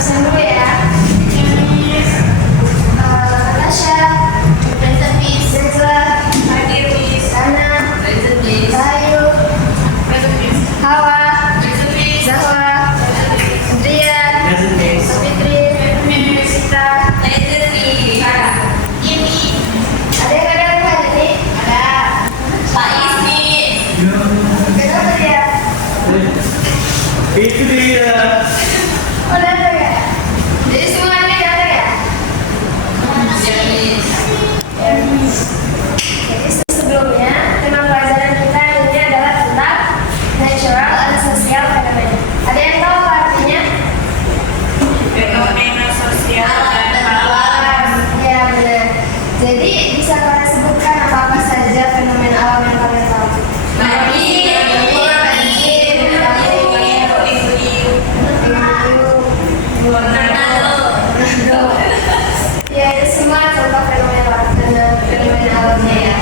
absen dulu ya. Natasha, present please. Zezla, hadir please. Ana, present please. Bayu, present please. Hawa, present please. Zahwa, Adrian, present please. Fitri, present please. Sita, present please. Ini, ada yang ada lupa ini? Ada. Pak Ismi. Kenapa dia? Itu dia. Oh, ada ya? Jadi semuanya ada ya? Jadi sebelumnya tema pelajaran kita ini adalah tentang natural and social phenomena. Ada yang tahu apa artinya? Fenomena sosial dan alam. Ya benar. Jadi bisa kalian sebutkan apa saja fenomena alam yang kalian tahu? Ya itu semua contoh fenomena alamnya ya.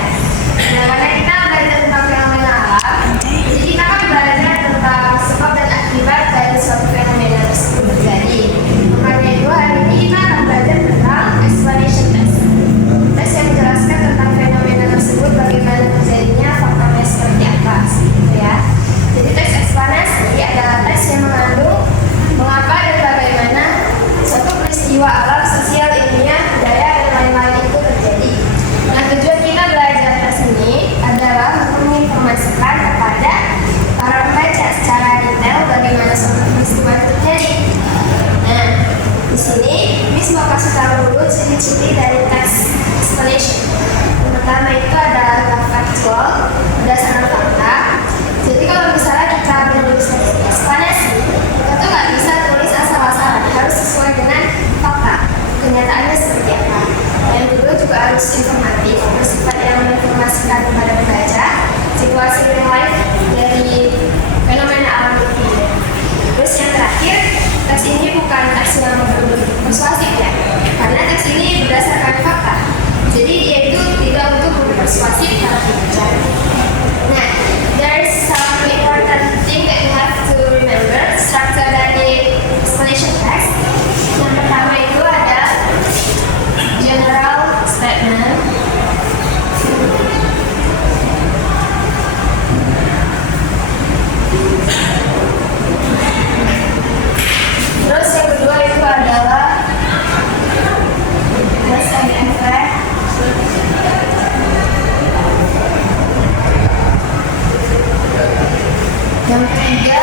Nah karena kita belajar tentang fenomena alam, jadi kita kan belajar tentang sebab dan akibat dari suatu fenomena tersebut terjadi. Makanya itu hari ini kita akan belajar tentang explanation test. Tes yang menjelaskan tentang fenomena tersebut, bagaimana terjadinya, faktornya seperti apa, gitu ya. Jadi tes eksplanasi adalah tes yang mengandung mengapa dan bagaimana suatu peristiwa alam, sosial, ilmiah, budaya, dan lain-lain itu terjadi. Nah, tujuan kita belajar tes ini adalah untuk menginformasikan kepada para pembaca secara detail bagaimana suatu peristiwa itu terjadi. Nah, di sini Miss mau kasih tahu dulu ciri-ciri dari tes explanation. Yang pertama itu adalah factual, berdasarkan fakta. Jadi kalau misalnya kita menulis teks eksplanasi, kita tuh nggak bisa tulis asal-asalan, harus sesuai dengan fakta. Kenyataannya seperti apa. Yang kedua juga harus informatif, bersifat yang menginformasikan kepada pembaca situasi real life dari fenomena alam itu. Terus yang terakhir, tes ini bukan tes yang persuasif ya, karena tes ini berdasarkan fakta. Jadi dia itu tidak untuk mempersuasif para pembaca. Nah, there is some important thing that you have to remember structure dari explanation text. Yang pertama itu ada general statement. Terus yang kedua itu adalah cause and effect. Yang ketiga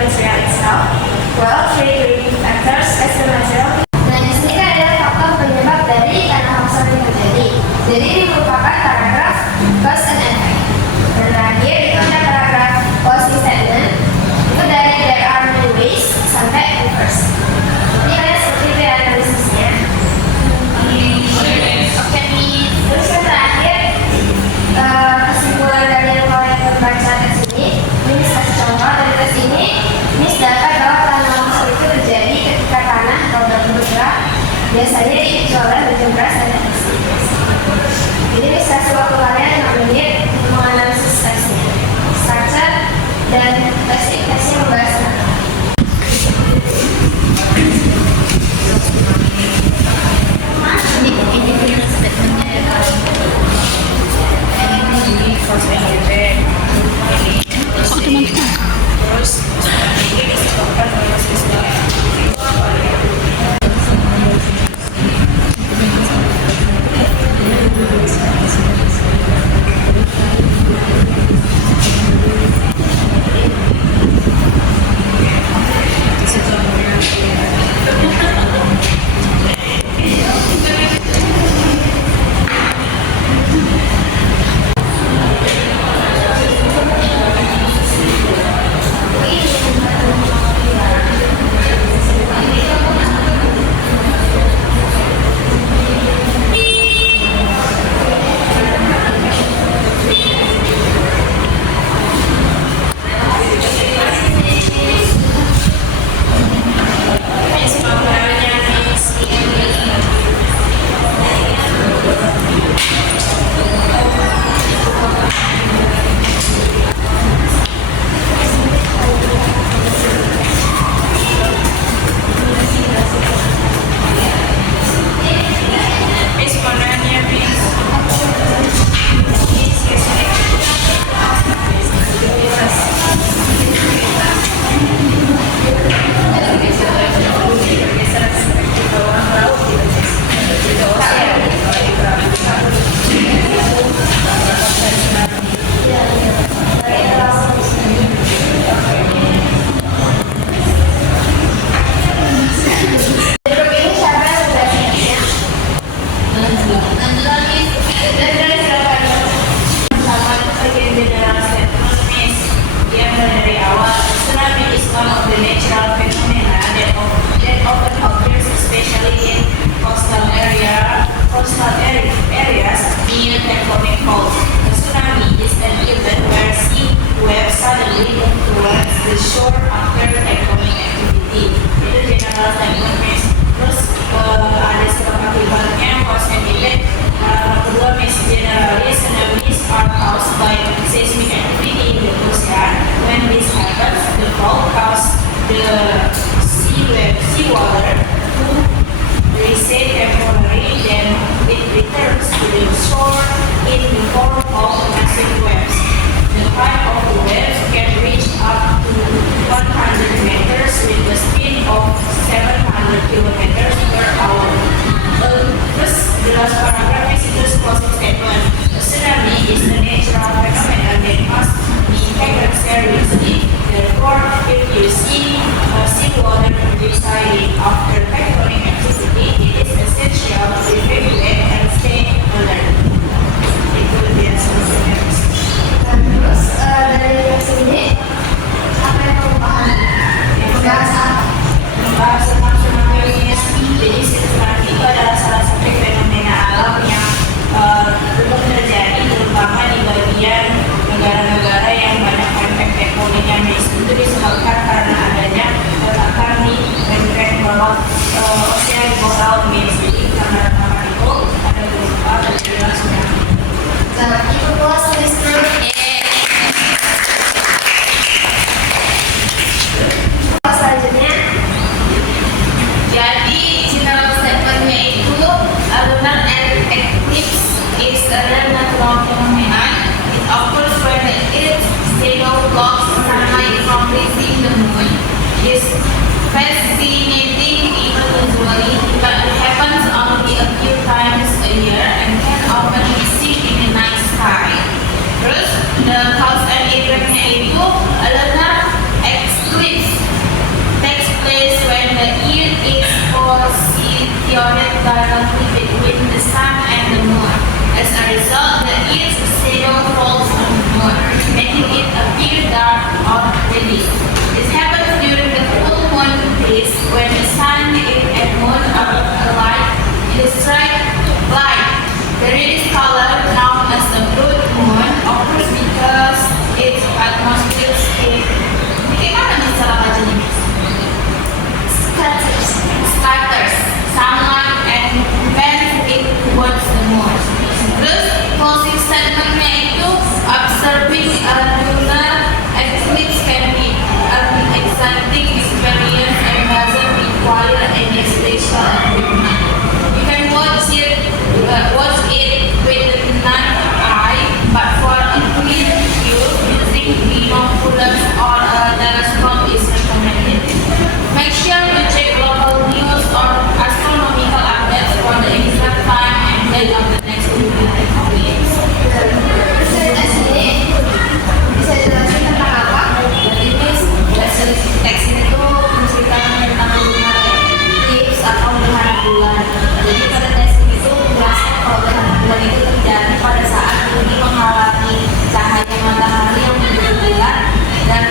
material itself? Well, three creating factors as the material. Nah, di sini kan ada faktor penyebab dari tanah longsor yang terjadi. Jadi ini merupakan paragraf cause and effect. Dan terakhir itu ada paragraf cause statement. Itu dari there are many ways sampai reverse. Ini kalian seperti itu ya analisisnya. Oke, terus yang terakhir kesimpulan dari yang kalian baca tes ini. Ini kasih contoh dari tes ini. Ini dapat bahwa tanah longsor itu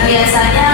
biasanya